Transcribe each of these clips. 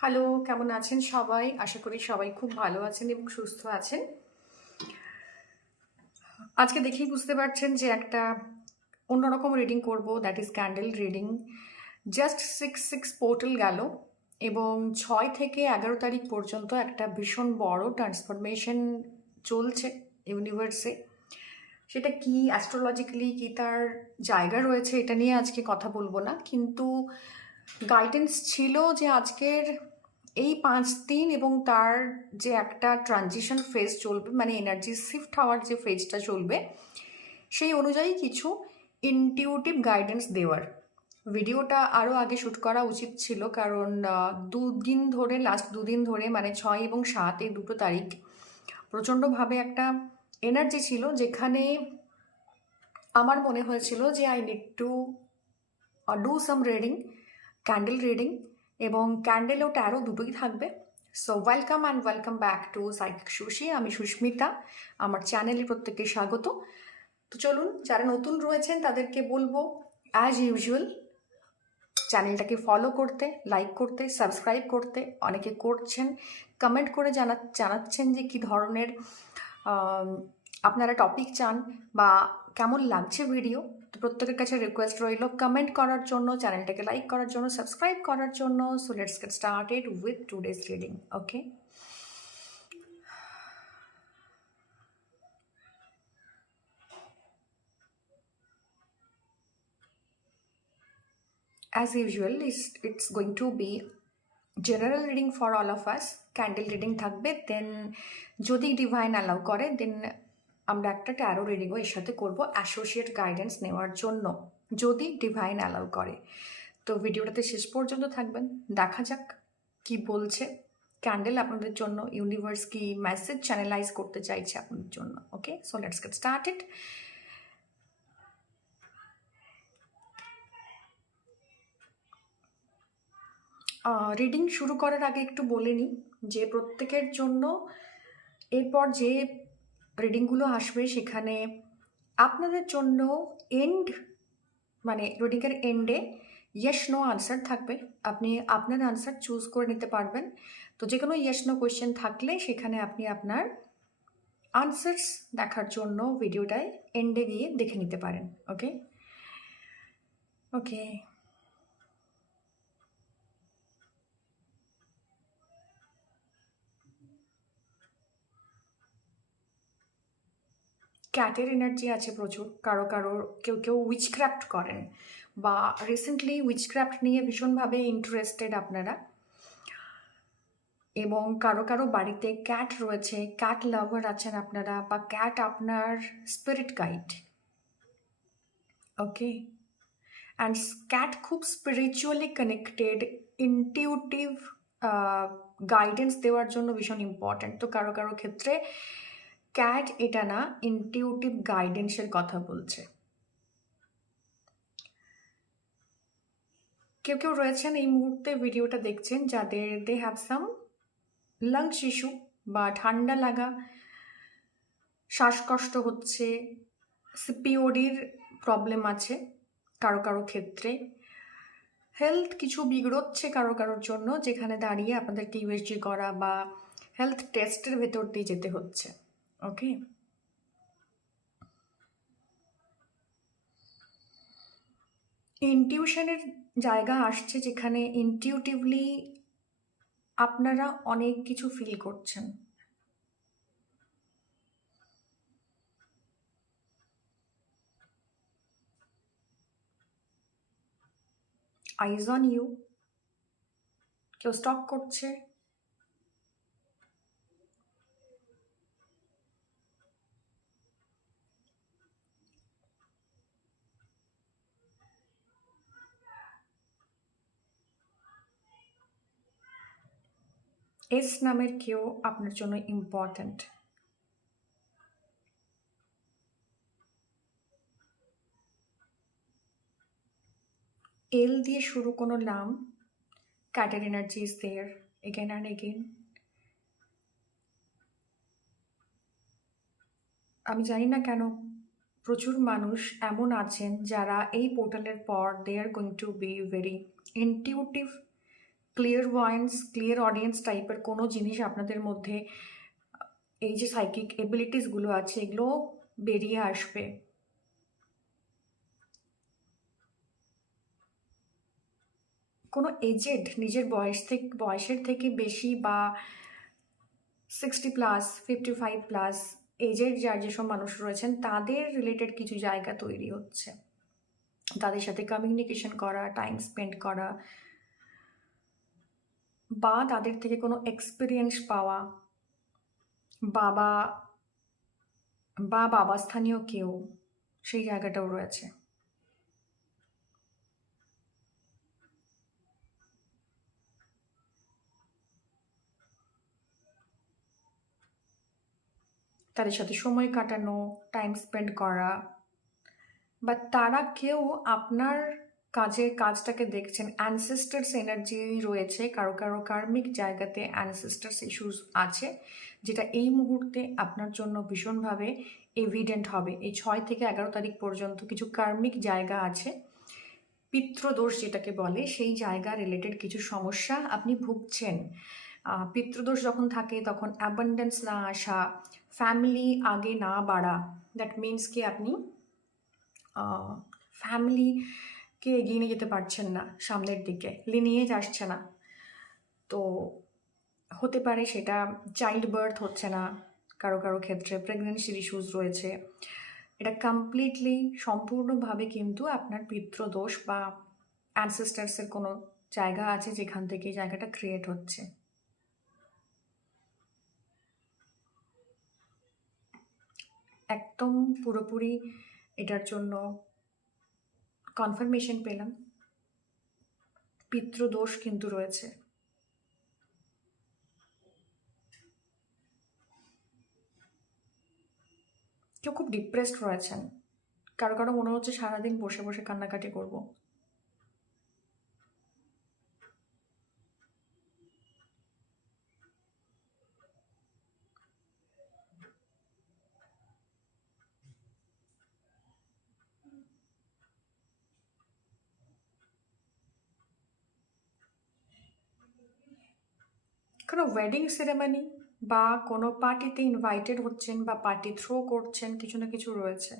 Hello, কেমন আছেন সবাই? আশা করি সবাই খুব ভালো আছেন এবং সুস্থ আছেন। আজকে দেখেই বুঝতে পারছেন যে একটা অন্যরকম রিডিং করব, that is candle reading. Just 6 portal গেল এবং 6 থেকে 11 তারিখ পর্যন্ত একটা ভীষণ বড় ট্রান্সফরমেশন চলছে ইউনিভার্সে। সেটা কি অ্যাস্ট্রোলজিক্যালি কি তার জায়গা রয়েছে এটা নিয়ে আজকে কথা বলবো না, কিন্তু গাইডেন্স ছিল যে আজকের এই 5 দিন এবং তার যে একটা ট্রানজিশন ফেজ চলবে, মানে এনার্জি শিফট হওয়ার যে ফেজটা চলবে, সেই অনুযায়ী কিছু ইনটিউটিভ গাইডেন্স দেওয়ার। ভিডিওটা আরও আগে শ্যুট করা উচিত ছিল, কারণ দুদিন ধরে, লাস্ট দুদিন ধরে, মানে 6 এবং 7 এই দুটো তারিখ প্রচণ্ডভাবে একটা এনার্জি ছিল, যেখানে আমার মনে হয়েছিল যে I need to do some reading, candle reading, এবং ক্যান্ডেল ও ট্যারো দুটোই থাকবে। So welcome and welcome back to psychic sushi. আমি সুস্মিতা, আমার চ্যানেলে প্রত্যেককে স্বাগত। তো চলুন, যারা নতুন রয়েছেন তাদেরকে বলবো অ্যাজ ইউজুয়াল চ্যানেলটাকে ফলো করতে, লাইক করতে, সাবস্ক্রাইব করতে। অনেকে করছেন, কমেন্ট করে জানাচ্ছেন যে কী ধরনের আপনারা টপিক চান বা কেমন লাগছে ভিডিও। তো প্রত্যেকের কাছে রিকোয়েস্ট রইল কমেন্ট করার জন্য, চ্যানেলটাকে লাইক করার জন্য, সাবস্ক্রাইব করার জন্য। So let's get started with today's reading. Okay, as usual, it's going to be general reading for all of us. Candle reading থাকবে, দেন যদি ডিভাইন অ্যালাউ করে দেন আমরা একটা ট্যারো রিডিংও এর সাথে করবো অ্যাসোসিয়েট গাইডেন্স নেওয়ার জন্য, যদি ডিভাইন অ্যালাউ করে। তো ভিডিওটাতে শেষ পর্যন্ত থাকবেন, দেখা যাক কি বলছে ক্যান্ডেল আপনাদের জন্য, ইউনিভার্স কি মেসেজ চ্যানেলাইজ করতে চাইছে আপনাদের জন্য। Okay, so let's get started. Reading শুরু করার আগে একটু বলে নিই যে প্রত্যেকের জন্য এরপর যে রিডিংগুলো আসবে সেখানে আপনাদের জন্য এন্ড, মানে রিডিংয়ের এন্ডে ইয়েস নো আনসার থাকবে। আপনি আপনার আনসার চুজ করে নিতে পারবেন। তো যে কোনো ইয়েস নো কোয়েশ্চেন থাকলে সেখানে আপনি আপনার আনসার্স দেখার জন্য ভিডিওটায় এন্ডে গিয়ে দেখে নিতে পারেন। ওকে ওকে, ক্যাটের এনার্জি আছে প্রচুর। কারো কারো কেউ কেউ উইচক্রাফট করেন বা রিসেন্টলি উইচক্রাফট নিয়ে ভীষণভাবে ইন্টারেস্টেড আপনারা, এবং কারো কারো বাড়িতে ক্যাট রয়েছে, ক্যাট লাভার আছেন আপনারা, বা ক্যাট আপনার spirit guide. Okay, and cat খুব স্পিরিচুয়ালি কানেক্টেড, ইনটিউটিভ গাইডেন্স দেওয়ার জন্য ভীষণ ইম্পর্ট্যান্ট। তো কারো কারো ক্ষেত্রে ক্যাট এটা না, ইনটিউটিভ গাইডেন্সের কথা বলছে। কেউ কেউ রয়েছেন এই মুহূর্তে ভিডিওটা দেখছেন যাদের they have some lungs issue বা ঠান্ডা লাগা, শ্বাসকষ্ট হচ্ছে, সিপিওডির প্রবলেম আছে কারো কারো ক্ষেত্রে, হেলথ কিছু বিগড়োচ্ছে কারো কারোর জন্য, যেখানে দাঁড়িয়ে আপনাদেরকে ইউএসজি করা বা হেলথ টেস্টের ভেতর দিয়ে যেতে হচ্ছে। ওকে, ইনটিউশনের জায়গা আসছে, যেখানে ইনটিউটিভলি আপনারা অনেক কিছু ফিল করছেন। আইজ অন ইউ, কেউ স্টক করছে, এস নামের কেউ আপনার জন্য ইম্পর্ট্যান্ট। এল দিয়ে শুরু কোনো নাম, ক্যাটের energy is there again and again. আমি জানি না কেন প্রচুর মানুষ এমন আছেন যারা এই পোর্টালের পর they are going to be very intuitive clear voices, clear audience টাইপের কোনো জিনিস আপনাদের মধ্যে, এই যে সাইকিক এবিলিটিসগুলো আছে এগুলো বেরিয়ে আসবে। কোনো এজেড, নিজের বয়সের থেকে বেশি বা 60+, 55+, এজের যার যেসব মানুষ রয়েছেন তাদের রিলেটেড কিছু জায়গা তৈরি হচ্ছে, তাদের সাথে কমিউনিকেশন করা, টাইম স্পেন্ড করা, বা তাদের থেকে কোনো এক্সপিরিয়েন্স পাওয়া, বাবা বা বাবাস্থানীয় কেউ, সেই জায়গাটাও রয়েছে। তাদের সাথে সময় কাটানো, টাইম স্পেন্ড করা, বা তারা কেউ আপনার কাজটাকে দেখছেন। অ্যানসেস্টার্স এনার্জি রয়েছে, কারো কারো কার্মিক জায়গাতে অ্যানসেস্টার্স ইস্যুস আছে, যেটা এই মুহূর্তে আপনার জন্য ভীষণভাবে এভিডেন্ট হবে। এই 6 থেকে 11 তারিখ পর্যন্ত কিছু কার্মিক জায়গা আছে, পিতৃদোষ যেটাকে বলে, সেই জায়গা রিলেটেড কিছু সমস্যা আপনি ভুগছেন। পিতৃদোষ যখন থাকে তখন অ্যাবান্ডেন্স না আসা, ফ্যামিলি আগে না বাড়া, দ্যাট মিনস কি আপনি ফ্যামিলিকে এগিয়ে নিয়ে যেতে পারছেন না, সামনের দিকে লিনিয়েজ আসছে না। তো হতে পারে সেটা চাইল্ড বার্থ হচ্ছে না, কারো কারো ক্ষেত্রে প্রেগনেন্সির ইস্যুস রয়েছে। এটা কমপ্লিটলি সম্পূর্ণভাবে কিন্তু আপনার পিতৃদোষ বা অ্যানসেস্টার্সের কোনো জায়গা আছে যেখান থেকে জায়গাটা ক্রিয়েট হচ্ছে। একদম পুরোপুরি এটার জন্য কনফার্মেশন পেলাম, পিতৃদোষ কিন্তু রয়েছে। কেউ খুব ডিপ্রেসড রয়েছেন, কারো কারো মনে হচ্ছে সারাদিন বসে বসে কান্নাকাটি করব। কোনো ওয়েডিং সেরেমনি বা কোনো পার্টিতে ইনভাইটেড হচ্ছেন বা পার্টি থ্রো করছেন, কিছু না কিছু রয়েছে।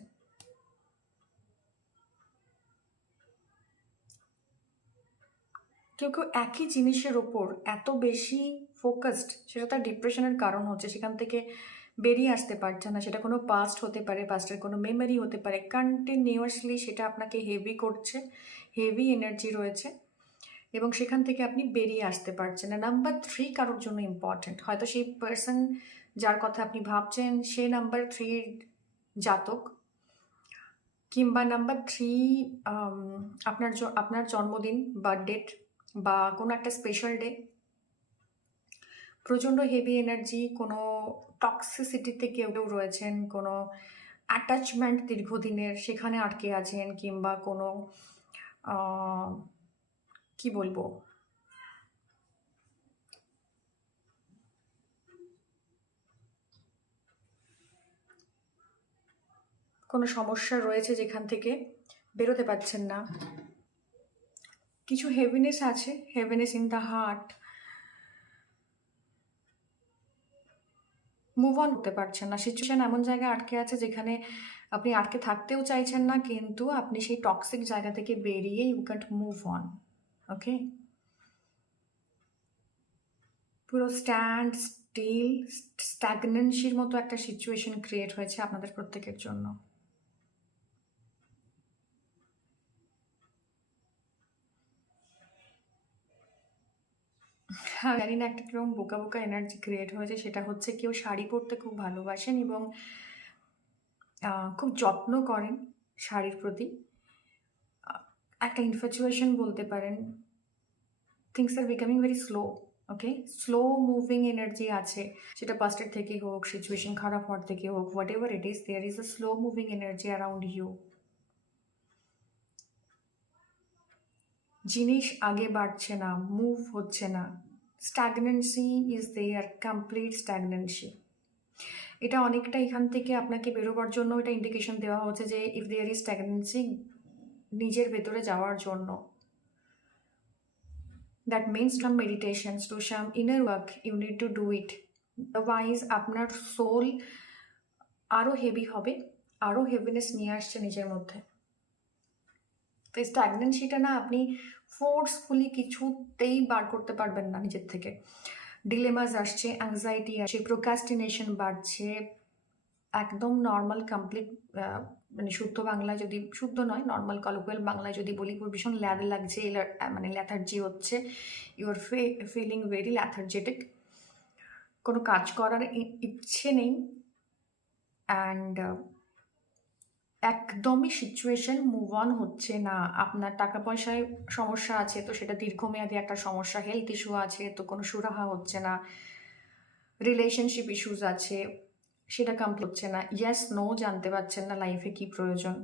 কেউ কেউ একই জিনিসের ওপর এত বেশি ফোকাসড, সেটা তার ডিপ্রেশনের কারণ হচ্ছে, সেখান থেকে বেরিয়ে আসতে পারছে না। সেটা কোনো পাস্ট হতে পারে, পাস্টের কোনো মেমোরি হতে পারে, কন্টিনিউয়াসলি সেটা আপনাকে হেভি করছে, হেভি এনার্জি রয়েছে, এবং সেখান থেকে আপনি বেরিয়ে আসতে পারছেন না। নাম্বার 3 কারোর জন্য ইম্পর্টেন্ট, হয়তো সেই পার্সন যার কথা আপনি ভাবছেন সে নাম্বার 3 জাতক, কিংবা নাম্বার 3 আপনার জন্মদিন, বার্থডেট বা কোনো একটা স্পেশাল ডে, প্রচণ্ড হেভি এনার্জি, কোনো টক্সিসিটিতে কেউ কেউ রয়েছেন, কোনো অ্যাটাচমেন্ট দীর্ঘদিনের সেখানে আটকে আছেন, কিংবা কোনো কি বলবো, কোনো সমস্যা রয়েছে যেখান থেকে বেরোতে পারছেন না। কিছু হেভিনেস আছে, heaviness in the heart, move on করতে পারছেন না। সিচুয়েশন এমন জায়গায় আটকে আছে যেখানে আপনি আটকে থাকতেও চাইছেন না, কিন্তু আপনি সেই টক্সিক জায়গা থেকে বেরিয়ে ইউ ক্যান্ট মুভ অন। ওকে, পুরো স্ট্যাগনেন্সির মতো একটা সিচুয়েশন ক্রিয়েট হয়েছে আপনাদের প্রত্যেকের জন্য। হ্যাঁ, জানি না একটা কিরকম বোকা বোকা এনার্জি ক্রিয়েট হয়েছে, সেটা হচ্ছে কেউ শাড়ি পরতে খুব ভালোবাসেন এবং খুব যত্ন করেন শাড়ির প্রতি, একটা ইনফ্যাচুয়েশন বলতে পারেন। Things are becoming very slow. Okay, slow moving energy আছে, সেটা পাস্টের থেকে হোক, সিচুয়েশন খারাপ হওয়ার থেকে হোক, whatever it is, there is a slow moving energy around you. জিনিস আগে বাড়ছে না, মুভ হচ্ছে না, স্ট্যাগনেন্সি ইজ দেয়ার, কমপ্লিট স্ট্যাগনেন্সি। এটা অনেকটা এখান থেকে আপনাকে বেরোবার জন্য এটা ইন্ডিকেশন দেওয়া হচ্ছে যে ইফ দেয়ার ইজ স্ট্যাগনেন্সি, নিজের ভেতরে যাওয়ার জন্য। That means some meditations, to some inner work you need to do it. Otherwise আপনার সোল আরও হেভি হবে, আরও হেভিনেস নিয়ে আসছে নিজের মধ্যে। তো স্ট্যাগনেন্সিটা না আপনি ফোর্সফুলি কিছুতেই বার করতে পারবেন না নিজের থেকে। ডিলেমাস আসছে, অ্যাংজাইটি আসছে, প্রোক্রাস্টিনেশন বাড়ছে। একদম নর্মাল কমপ্লিট মানে শুদ্ধ বাংলায় যদি, শুদ্ধ নয়, নর্মাল কলোকুয়াল বাংলায় যদি বলি, ভীষণ ল্যাদ লাগছে, মানে ল্যাথার্জি হচ্ছে, ইউ আর ফিলিং ভেরি ল্যাথার্জেটিক, কোনো কাজ করার ইচ্ছে নেই, অ্যান্ড একদমই সিচুয়েশন মুভ অন হচ্ছে না। আপনার টাকা পয়সায় সমস্যা আছে, তো সেটা দীর্ঘমেয়াদী একটা সমস্যা। হেলথ ইস্যু আছে, তো কোনো সুরাহা হচ্ছে না। রিলেশনশিপ ইস্যুস আছে, সেটা কমপ্লিট হচ্ছে না। ইয়েস নো জানতে পারছেন না লাইফে কি প্রয়োজন।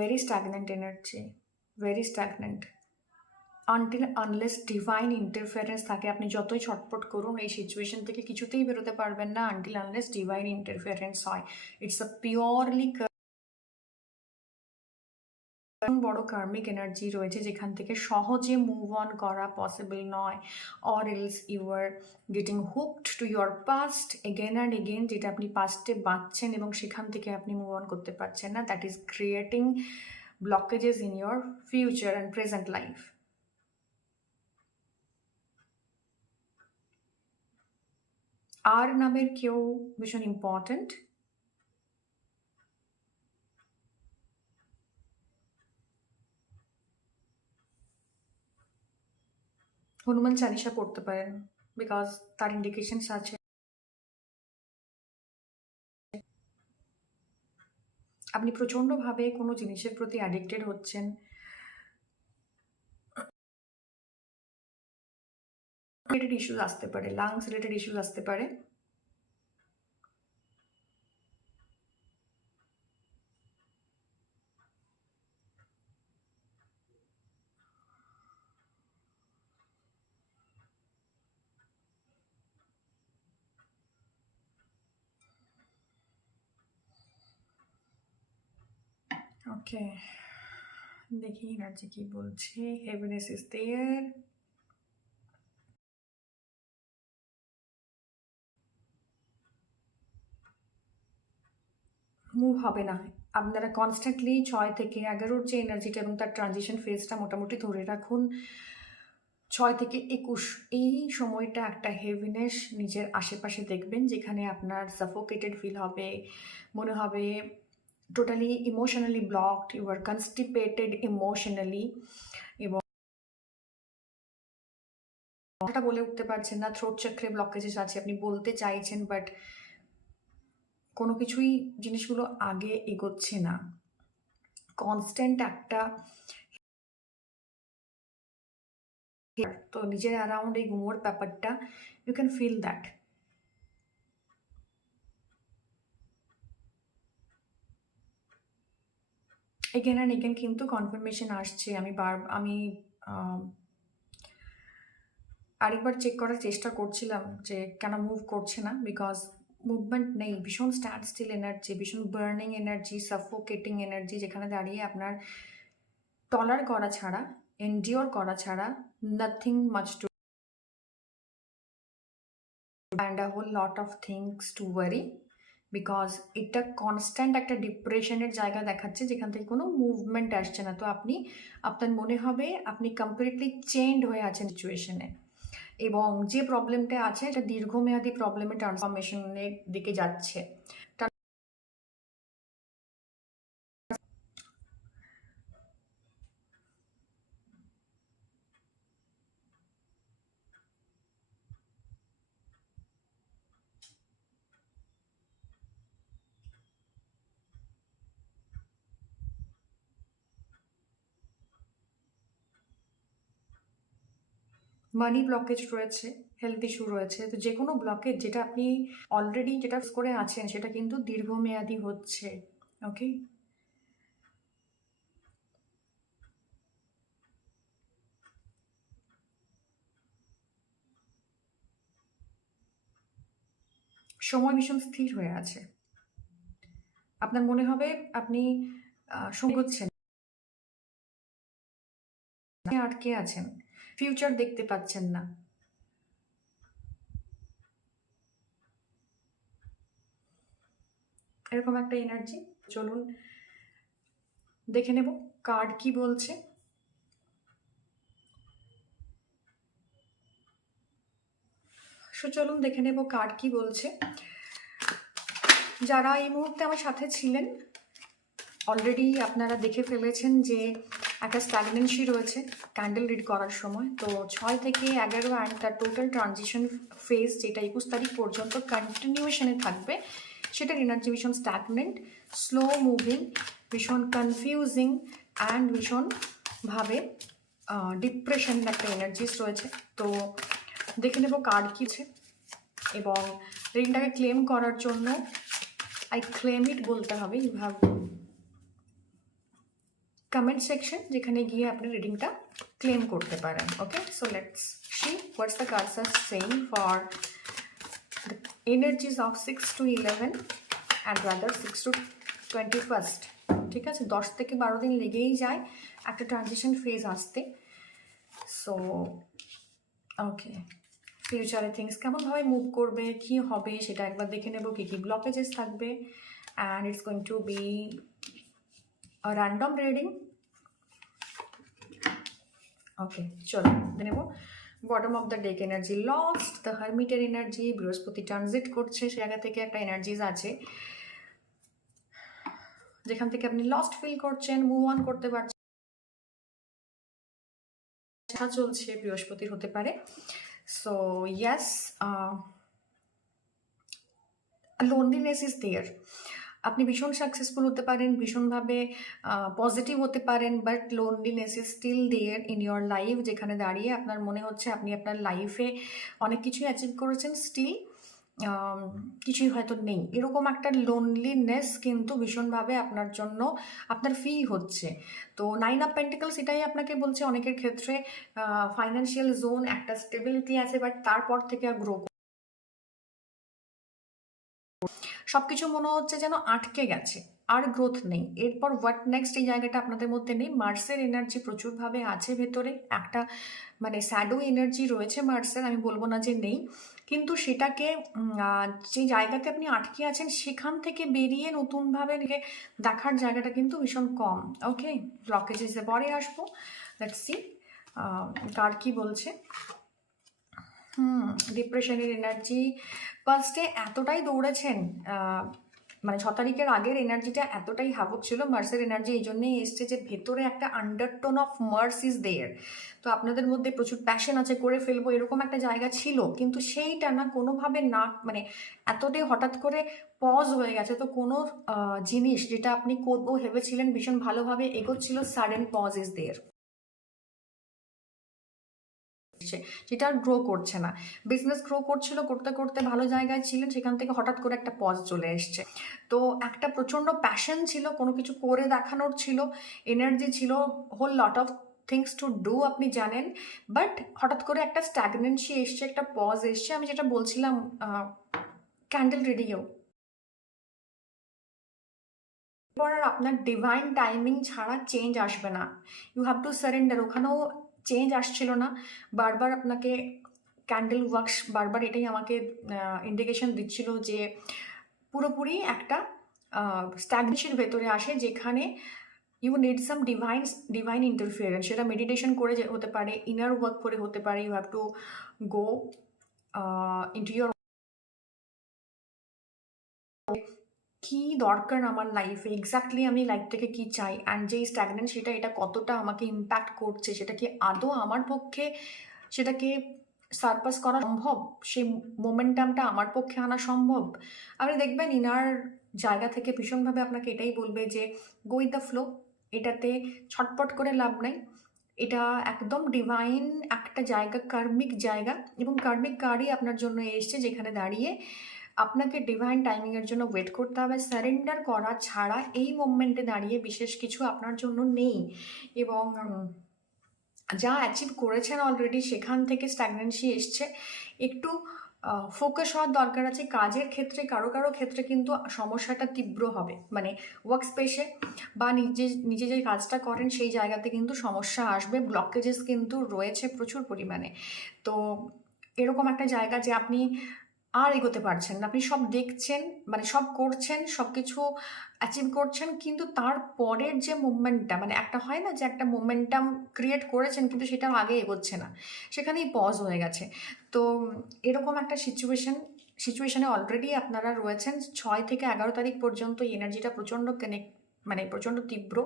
Very stagnant energy, very stagnant. Until unless divine interference থাকে, আপনি যতই ছটপট করুন এই সিচুয়েশন থেকে কিছুতেই বেরোতে পারবেন না আনটিল আনলেস ডিভাইন ইন্টারফারেন্স হয়। ইটস আ পিওরলি বড় কার্মিক এনার্জি রয়েছে যেখান থেকে সহজে মুভ অন করা পসিবল নয়। Or else you are getting hooked to your past again and again, যেটা আপনি পাস্টে বাঁচছেন এবং সেখান থেকে আপনি মুভ অন করতে পারছেন না। That is creating blockages in your future and present life. আর নামের কেউ ভীষণ ইম্পর্ট্যান্ট। হনুমান চালিসা পড়তে পারেন, বিকজ তার ইন্ডিকেশনস আছে। আপনি প্রচণ্ডভাবে কোনো জিনিসের প্রতি অ্যাডিক্টেড হচ্ছেন, রিলেটেড ইস্যুস আসতে পারে, লাংস রিলেটেড ইস্যুস আসতে পারে। ওকে, দেখি এনার্জি কি বলছে। Heaviness is there. মুভ হবে না। আপনারা কনস্ট্যান্টলি 6 থেকে 11-র যে এনার্জিটা এবং তার ট্রানজিশন ফেজটা মোটামুটি ধরে রাখুন 6 থেকে 21, এই সময়টা একটা হেভিনেস নিজের আশেপাশে দেখবেন, যেখানে আপনার সাফোকেটেড ফিল হবে, মনে হবে totally emotionally blocked, you are constipated emotionally, এবং কথাটা বলে উঠতে পারছেন না, থ্রোট চক্রে ব্লকেজেস আছে, আপনি বলতে চাইছেন বাট কোনো কিছুই জিনিসগুলো আগে এগোচ্ছে না। কনস্ট্যান্ট একটা, তো নিজের অ্যারাউন্ড এই গুমোর ব্যাপারটা you can feel that. Again and again কিন্তু কনফার্মেশন আসছে। আমি আরেকবার চেক করার চেষ্টা করছিলাম যে কেন মুভ করছে না, বিকজ মুভমেন্ট নেই, ভীষণ স্ট্যান্ড স্টিল এনার্জি, ভীষণ বার্নিং এনার্জি, সাফোকেটিং এনার্জি, যেখানে দাঁড়িয়ে আপনার টলার করা ছাড়া, এনডিওর করা ছাড়া nothing much to and a whole lot of things to worry, because এটা কনস্ট্যান্ট একটা ডিপ্রেশনের জায়গা দেখাচ্ছে যেখান থেকে কোনো মুভমেন্ট আসছে না। তো আপনার মনে হবে আপনি কমপ্লিটলি চেঞ্জ হয়ে আছেন সিচুয়েশনে, এবং যে প্রবলেমটা আছে এটা দীর্ঘমেয়াদী প্রবলেমে ট্রান্সফরমেশনের দিকে যাচ্ছে। মানি ব্লকেজ রয়েছে, হেলথ ইস্যু রয়েছে, তো যে কোনো ব্লকেজ যেটা আপনি অলরেডি যেটা করে আছেন সেটা কিন্তু দীর্ঘমেয়াদী হচ্ছে। ওকে, সময় ভীষণ স্থির হয়ে আছে। আপনার মনে হবে আপনি সঙ্গোচ্ছেন, আটকে আছেন, ফিউচার দেখতে পাচ্ছেন না। এরকম একটা এনার্জি। চলুন দেখে নেব কার্ড কি বলছে। চলুন দেখে নেব কার্ড কি বলছে। যারা এই মুহূর্তে আমার সাথে ছিলেন অলরেডি আপনারা দেখে ফেলেছেন যে একটা স্ট্যাগনেন্সি রয়েছে ক্যান্ডেল রিড করার সময়। তো 6 থেকে 11 অ্যান্ড তার টোটাল ট্রানজিশন ফেজ যেটা 21 তারিখ পর্যন্ত কন্টিনিউশনে থাকবে, সেটার এনার্জি ভীষণ স্ট্যাগনেন্ট, স্লো মুভিং, ভীষণ কনফিউজিং অ্যান্ড ভীষণভাবে ডিপ্রেশনের একটা এনার্জিস রয়েছে। তো দেখে নেব কার্ড কী আছে, এবং রিডিংটাকে ক্লেম করার জন্য আই ক্লেম ইট বলতে হবে। ইউ হ্যাভ কমেন্ট সেকশন, যেখানে গিয়ে আপনি রিডিংটা ক্লেম করতে পারেন। Okay, so let's see what's the cards are saying for the energies of 6 to 11 and rather 6 to 21st। ঠিক আছে, 10 থেকে 12 দিন লেগেই যায় একটা ট্রানজিশন ফেজ আসতে। সো ওকে, ফিউচারে থিংস কেমনভাবে মুভ করবে, কি হবে সেটা একবার দেখে নেব, কী কী ব্লকেজেস থাকবে। And it's going to be a random reading. Okay, চলো দেখে নেব। Bottom of the deck energy lost, the হারমিটের এনার্জি, বৃহস্পতি ট্রানজিট করছে, সে জায়গা থেকে একটা এনার্জিজ আছে যেখান থেকে আপনি লস্ট ফিল করছেন, মুভ অন করতে পারছেন, চলছে, বৃহস্পতির হতে পারে। So yes, loneliness is there. আপনি ভীষণ সাকসেসফুল হতে পারেন, ভীষণভাবে পজিটিভ হতে পারেন, but loneliness is still there in your life, যেখানে দাঁড়িয়ে আপনার মনে হচ্ছে আপনি আপনার লাইফে অনেক কিছুই অ্যাচিভ করেছেন, স্টিল কিছুই হয়তো নেই। এরকম একটা লোনলিনেস কিন্তু ভীষণভাবে আপনার জন্য আপনার ফিল হচ্ছে। তো 9 অফ পেন্টিকলস এটাই আপনাকে বলছে, অনেকের ক্ষেত্রে ফাইন্যান্সিয়াল জোন একটা স্টেবিলিটি আছে, বাট তারপর থেকে আর গ্রো, সব কিছু মনে হচ্ছে যেন আটকে গেছে, আর গ্রোথ নেই। এরপর হোয়াট নেক্সট, এই জায়গাটা আপনাদের মধ্যে নেই। মার্সের এনার্জি প্রচুরভাবে আছে ভেতরে, একটা মানে স্যাডো এনার্জি রয়েছে মার্সের, আমি বলবো না যে নেই, কিন্তু সেটাকে যে জায়গাতে আপনি আটকে আছেন সেখান থেকে বেরিয়ে নতুনভাবে দেখার জায়গাটা কিন্তু ভীষণ কম। ওকে, ব্লকেজেসে পরে আসবো। লেটস সি কার কি বলছে। ডিপ্রেশনের এনার্জি, ফার্স্টে এতটাই দৌড়েছেন, মানে 6 তারিখের আগের এনার্জিটা এতটাই হাবুক ছিল। মার্সের এনার্জি এই জন্যই এসছে যে ভেতরে একটা undertone of Mars is there. তো আপনাদের মধ্যে প্রচুর প্যাশন আছে, করে ফেলবো এরকম একটা জায়গা ছিল, কিন্তু সেইটা না কোনোভাবে না, মানে এতটাই হঠাৎ করে পজ হয়ে গেছে। তো কোনো জিনিস যেটা আপনি করবো ভেবেছিলেন, ভীষণ ভালোভাবে এগোচ্ছিল, সাডেন পজ ইজ দেয়ার, সেটা আর গ্রো করছে না। বিজনেস গ্রো করছিল, করতে করতে ভালো জায়গায় ছিলেন, সেখান থেকে হঠাৎ করে একটা পজ চলে এসছে। তো একটা প্রচণ্ড প্যাশন ছিল, কোনো কিছু করে দেখানোর ছিল, এনার্জি ছিল, whole lot of things to do আপনি জানেন, বাট হঠাৎ করে একটা স্ট্যাগনেন্সি এসছে, একটা পজ এসছে। আমি যেটা বলছিলাম ক্যান্ডেল রিডিংয়েও, এরপর আর আপনার ডিভাইন টাইমিং ছাড়া চেঞ্জ আসবে না। You have to surrender. ওখানেও চেঞ্জ আসছিল না, বারবার আপনাকে ক্যান্ডেল ওয়ার্কস বারবার এটাই আমাকে ইন্ডিকেশন দিচ্ছিল যে পুরোপুরি একটা স্ট্যাগনেশন ভেতরে আসে, যেখানে you need some divine interference. সেটা মেডিটেশন করে হতে পারে, ইনার ওয়ার্ক করে হতে পারে। You have to go into your কি দরকার আমার লাইফে, এক্স্যাক্টলি আমি লাইফ থেকে কি চাই, অ্যান্ড যেই স্ট্যাগনেন্ট সেটা এটা কতটা আমাকে ইম্প্যাক্ট করছে, সেটা কি আদৌ আমার পক্ষে সেটাকে সারপাস করা সম্ভব, সেই মোমেন্টামটা আমার পক্ষে আনা সম্ভব। আপনি দেখবেন ইনার জায়গা থেকে ভীষণভাবে আপনাকে এটাই বলবে যে গো উইথ দ্য ফ্লো, এটাতে ছটপট করে লাভ নাই, এটা একদম ডিভাইন একটা জায়গা, কার্মিক জায়গা, এবং কার্মিক কার্ডই আপনার জন্য এসছে, যেখানে দাঁড়িয়ে আপনাকে ডিভাইন টাইমিংয়ের জন্য ওয়েট করতে হবে। সারেন্ডার করা ছাড়া এই মোমেন্টে দাঁড়িয়ে বিশেষ কিছু আপনার জন্য নেই, এবং যা অ্যাচিভ করেছেন অলরেডি সেখান থেকে স্ট্যাগনেন্সি এসছে। একটু ফোকাস হওয়ার দরকার আছে কাজের ক্ষেত্রে। কারো কারো ক্ষেত্রে কিন্তু সমস্যাটা তীব্র হবে, মানে ওয়ার্ক স্পেসে বা নিজে নিজে যে কাজটা করেন সেই জায়গাতে কিন্তু সমস্যা আসবে, ব্লকেজেস কিন্তু রয়েছে প্রচুর পরিমাণে। তো এরকম একটা জায়গা যে আপনি আর এগোতে পারছেন না, আপনি সব দেখছেন, মানে সব করছেন, সব কিছু অ্যাচিভ করছেন, কিন্তু তারপরের যে মুভমেন্টটা, মানে একটা হয় না যে একটা মোমেন্টাম ক্রিয়েট করেছেন কিন্তু সেটা আগে এগোচ্ছে না, সেখানেই পজ হয়ে গেছে। তো এরকম একটা সিচুয়েশনে অলরেডি আপনারা রয়েছেন। 6 থেকে 11 তারিখ পর্যন্ত এই এনার্জিটা প্রচণ্ড মানে প্রচণ্ড তীব্র।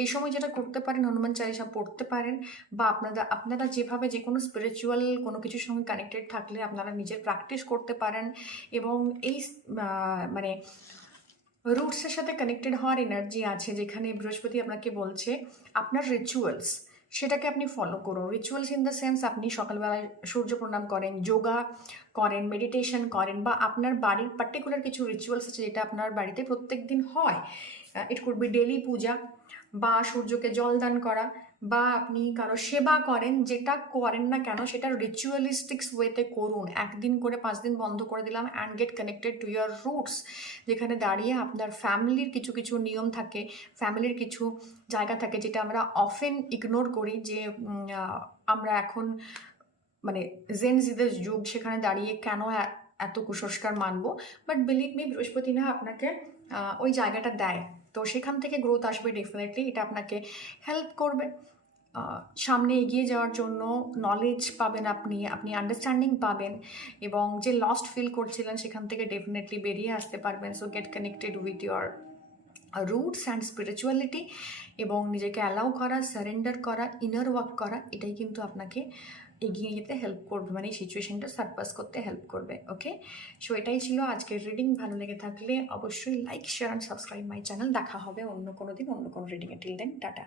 এই সময় যেটা করতে পারেন, হনুমান চালিসা পড়তে পারেন, বা আপনারা যেভাবে যে কোনো স্পিরিচুয়াল কোনো কিছুর সঙ্গে কানেক্টেড থাকলে আপনারা নিজের প্র্যাকটিস করতে পারেন। এবং এই মানে রুটসের সাথে কানেক্টেড হওয়ার এনার্জি আছে, যেখানে বৃহস্পতি আপনাকে বলছে আপনার রিচুয়ালস সেটাকে আপনি ফলো করুন। রিচুয়ালস ইন দ্য সেন্স আপনি সকালবেলায় সূর্য প্রণাম করেন, যোগা করেন, মেডিটেশন করেন, বা আপনার বাড়ির পার্টিকুলার কিছু রিচুয়ালস আছে যেটা আপনার বাড়িতে প্রত্যেক দিন হয়। ইট কুড বি ডেলি পূজা, বা সূর্যকে জল দান করা, বা আপনি কারো সেবা করেন, যেটা করেন না কেন সেটা রিচুয়ালিস্টিক্স ওয়েতে করুন। একদিন করে 5 দিন বন্ধ করে দিলাম, and get connected to your roots, যেখানে দাঁড়িয়ে আপনার ফ্যামিলির কিছু কিছু নিয়ম থাকে, ফ্যামিলির কিছু জায়গা থাকে যেটা আমরা অফেন ইগনোর করি, যে আমরা এখন মানে জেন জিদের যুগ, সেখানে দাঁড়িয়ে কেন এত কুসংস্কার মানবো। বাট বিলিভ মি, বৃহস্পতি না আপনাকে ওই জায়গাটা দেয়। তো সেখান থেকে গ্রোথ আসবে ডেফিনেটলি, এটা আপনাকে হেল্প করবে সামনে এগিয়ে যাওয়ার জন্য। নলেজ পাবেন, আপনি আন্ডারস্ট্যান্ডিং পাবেন, এবং যে লস্ট ফিল করছিলেন সেখান থেকে ডেফিনেটলি বেরিয়ে আসতে পারবেন। So get connected with your roots and spirituality, এবং নিজেকে অ্যালাউ করা, সারেন্ডার করা, ইনার ওয়ার্ক করা, এটাই কিন্তু আপনাকে এগিয়ে যেতে হেল্প করবে, মানে এই সিচুয়েশনটা সারপাস করতে হেল্প করবে। ওকে, সো এটাই ছিল আজকের রিডিং। ভালো লেগে থাকলে অবশ্যই like, share and subscribe my channel. দেখা হবে অন্য কোনো দিন অন্য কোনো রিডিংয়ে। Till then, tata.